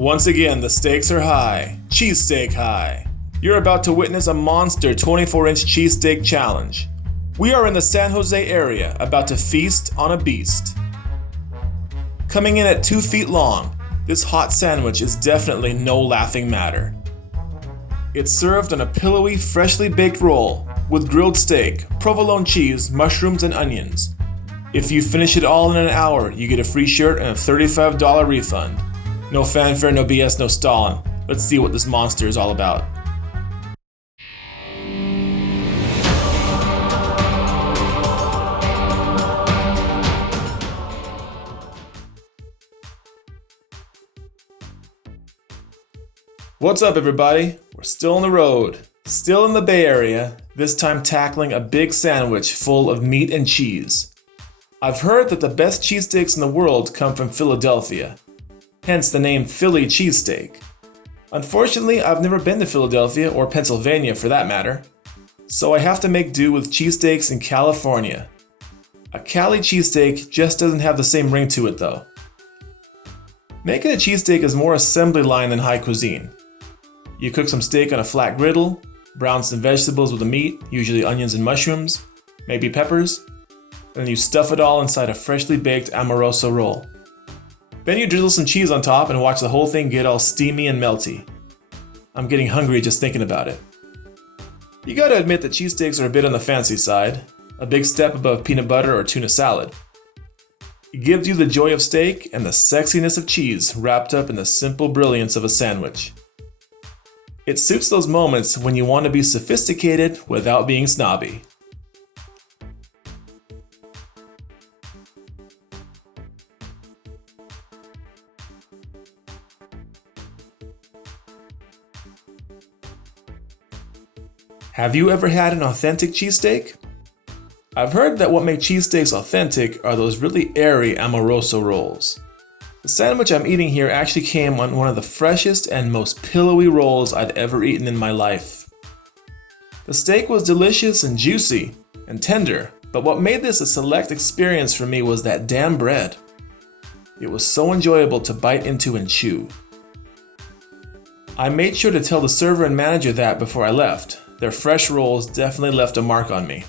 Once again, the stakes are high. Cheesesteak high. You're about to witness a monster 24-inch cheesesteak challenge. We are in the San Jose area, about to feast on a beast. Coming in at 2 feet long, this hot sandwich is definitely no laughing matter. It's served on a pillowy, freshly baked roll with grilled steak, provolone cheese, mushrooms, and onions. If you finish it all in an hour, you get a free shirt and a $35 refund. No fanfare, no BS, no Stalin. Let's see what this monster is all about. What's up, everybody? We're still on the road, still in the Bay Area, this time tackling a big sandwich full of meat and cheese. I've heard that the best cheesesteaks in the world come from Philadelphia, hence the name Philly cheesesteak. Unfortunately, I've never been to Philadelphia or Pennsylvania for that matter, so I have to make do with cheesesteaks in California. A Cali cheesesteak just doesn't have the same ring to it though. Making a cheesesteak is more assembly line than high cuisine. You cook some steak on a flat griddle, brown some vegetables with the meat, usually onions and mushrooms, maybe peppers, then you stuff it all inside a freshly baked Amato roll. Then you drizzle some cheese on top and watch the whole thing get all steamy and melty. I'm getting hungry just thinking about it. You gotta admit that cheesesteaks are a bit on the fancy side, a big step above peanut butter or tuna salad. It gives you the joy of steak and the sexiness of cheese wrapped up in the simple brilliance of a sandwich. It suits those moments when you want to be sophisticated without being snobby. Have you ever had an authentic cheesesteak? I've heard that what makes cheesesteaks authentic are those really airy Amato rolls. The sandwich I'm eating here actually came on one of the freshest and most pillowy rolls I'd ever eaten in my life. The steak was delicious and juicy and tender, but what made this a select experience for me was that damn bread. It was so enjoyable to bite into and chew. I made sure to tell the server and manager that before I left. Their fresh rolls definitely left a mark on me.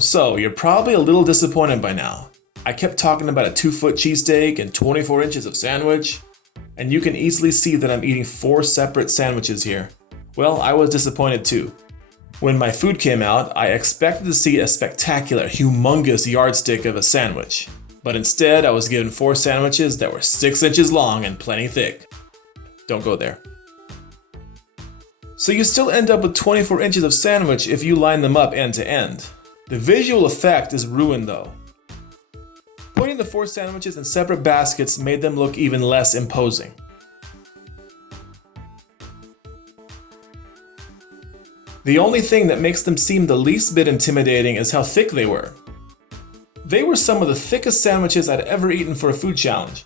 So, you're probably a little disappointed by now. I kept talking about a 2-foot cheesesteak and 24 inches of sandwich, and you can easily see that I'm eating 4 separate sandwiches here. Well, I was disappointed too. When my food came out, I expected to see a spectacular, humongous yardstick of a sandwich, but instead I was given 4 sandwiches that were 6 inches long and plenty thick. Don't go there. So you still end up with 24 inches of sandwich if you line them up end to end. The visual effect is ruined though. Putting the 4 sandwiches in separate baskets made them look even less imposing. The only thing that makes them seem the least bit intimidating is how thick they were. They were some of the thickest sandwiches I'd ever eaten for a food challenge.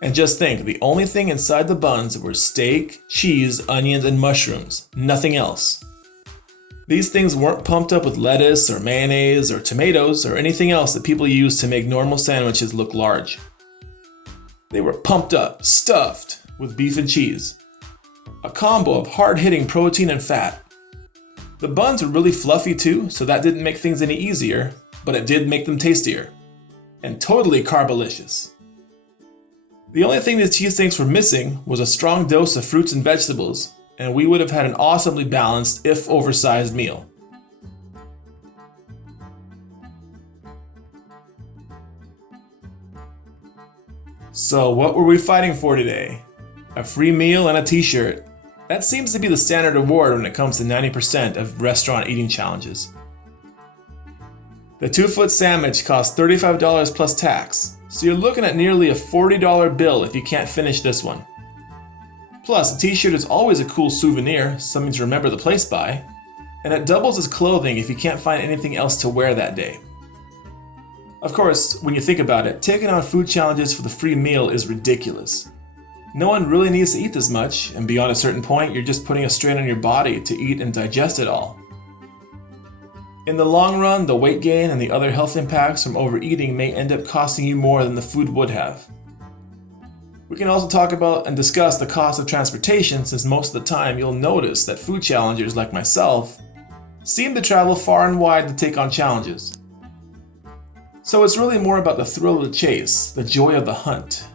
And just think, the only thing inside the buns were steak, cheese, onions, and mushrooms, nothing else. These things weren't pumped up with lettuce or mayonnaise or tomatoes or anything else that people use to make normal sandwiches look large. They were pumped up, stuffed with beef and cheese. A combo of hard-hitting protein and fat. The buns were really fluffy too, so that didn't make things any easier, but it did make them tastier. And totally carbolicious. The only thing these cheesesteaks were missing was a strong dose of fruits and vegetables, and we would have had an awesomely balanced, if oversized, meal. So what were we fighting for today? A free meal and a t-shirt. That seems to be the standard award when it comes to 90% of restaurant eating challenges. The 2-foot sandwich cost $35 plus tax, so you're looking at nearly a $40 bill if you can't finish this one. Plus, a t-shirt is always a cool souvenir, something to remember the place by, and it doubles as clothing if you can't find anything else to wear that day. Of course, when you think about it, taking on food challenges for the free meal is ridiculous. No one really needs to eat this much, and beyond a certain point, you're just putting a strain on your body to eat and digest it all. In the long run, the weight gain and the other health impacts from overeating may end up costing you more than the food would have. We can also talk about and discuss the cost of transportation, since most of the time you'll notice that food challengers like myself seem to travel far and wide to take on challenges. So it's really more about the thrill of the chase, the joy of the hunt,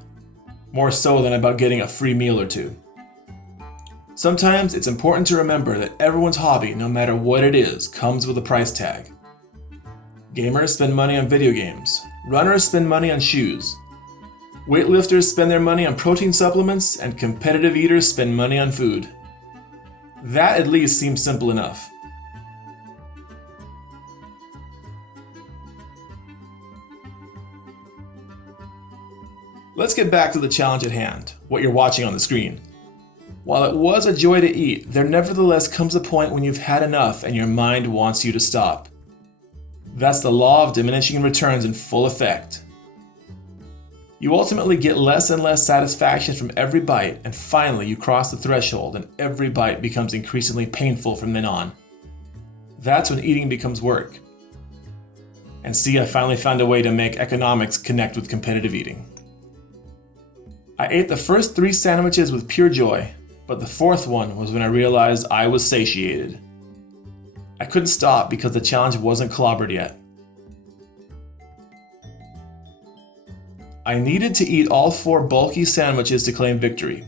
more so than about getting a free meal or two. Sometimes it's important to remember that everyone's hobby, no matter what it is, comes with a price tag. Gamers spend money on video games. Runners spend money on shoes. Weightlifters spend their money on protein supplements, and competitive eaters spend money on food. That at least seems simple enough. Let's get back to the challenge at hand, what you're watching on the screen. While it was a joy to eat, there nevertheless comes a point when you've had enough and your mind wants you to stop. That's the law of diminishing returns in full effect. You ultimately get less and less satisfaction from every bite, and finally you cross the threshold and every bite becomes increasingly painful from then on. That's when eating becomes work. And see, I finally found a way to make economics connect with competitive eating. I ate the first 3 sandwiches with pure joy, but the 4th one was when I realized I was satiated. I couldn't stop because the challenge wasn't clobbered yet. I needed to eat all 4 bulky sandwiches to claim victory.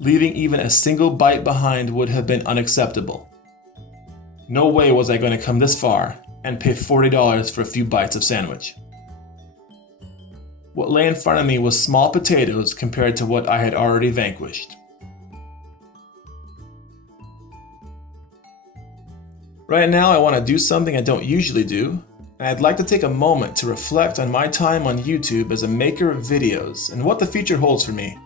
Leaving even a single bite behind would have been unacceptable. No way was I going to come this far and pay $40 for a few bites of sandwich. What lay in front of me was small potatoes compared to what I had already vanquished. Right now I want to do something I don't usually do, and I'd like to take a moment to reflect on my time on YouTube as a maker of videos and what the future holds for me.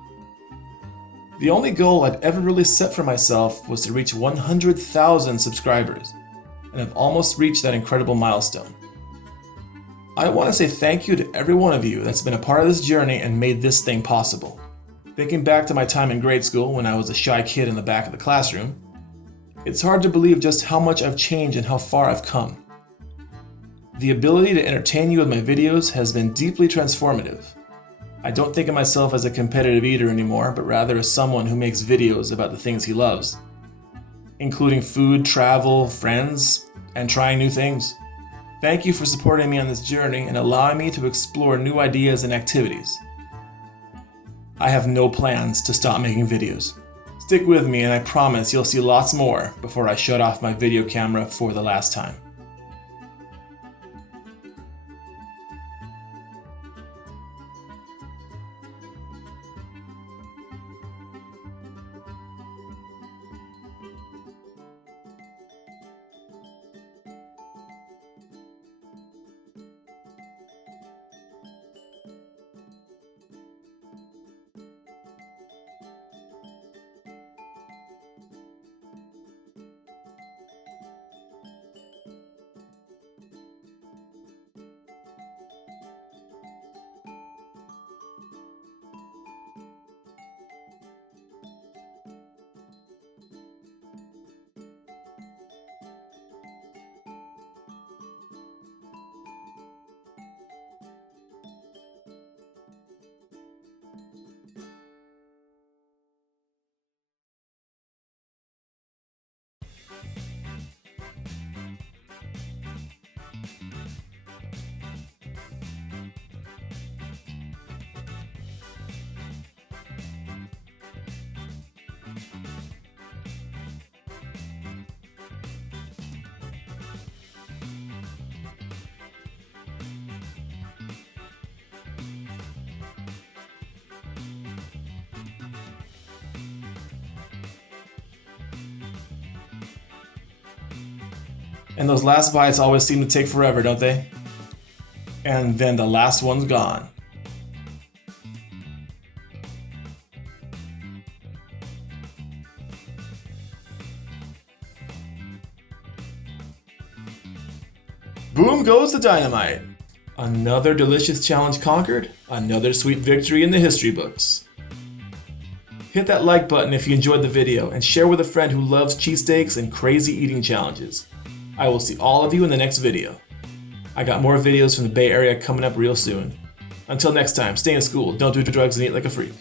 The only goal I'd ever really set for myself was to reach 100,000 subscribers, and I've almost reached that incredible milestone. I want to say thank you to every one of you that's been a part of this journey and made this thing possible. Thinking back to my time in grade school when I was a shy kid in the back of the classroom, it's hard to believe just how much I've changed and how far I've come. The ability to entertain you with my videos has been deeply transformative. I don't think of myself as a competitive eater anymore, but rather as someone who makes videos about the things he loves, including food, travel, friends, and trying new things. Thank you for supporting me on this journey and allowing me to explore new ideas and activities. I have no plans to stop making videos. Stick with me and I promise you'll see lots more before I shut off my video camera for the last time. And those last bites always seem to take forever, don't they? And then the last one's gone. Boom goes the dynamite. Another delicious challenge conquered, another sweet victory in the history books. Hit that like button if you enjoyed the video and share with a friend who loves cheesesteaks and crazy eating challenges. I will see all of you in the next video. I got more videos from the Bay Area coming up real soon. Until next time, stay in school, don't do drugs, and eat like a freak.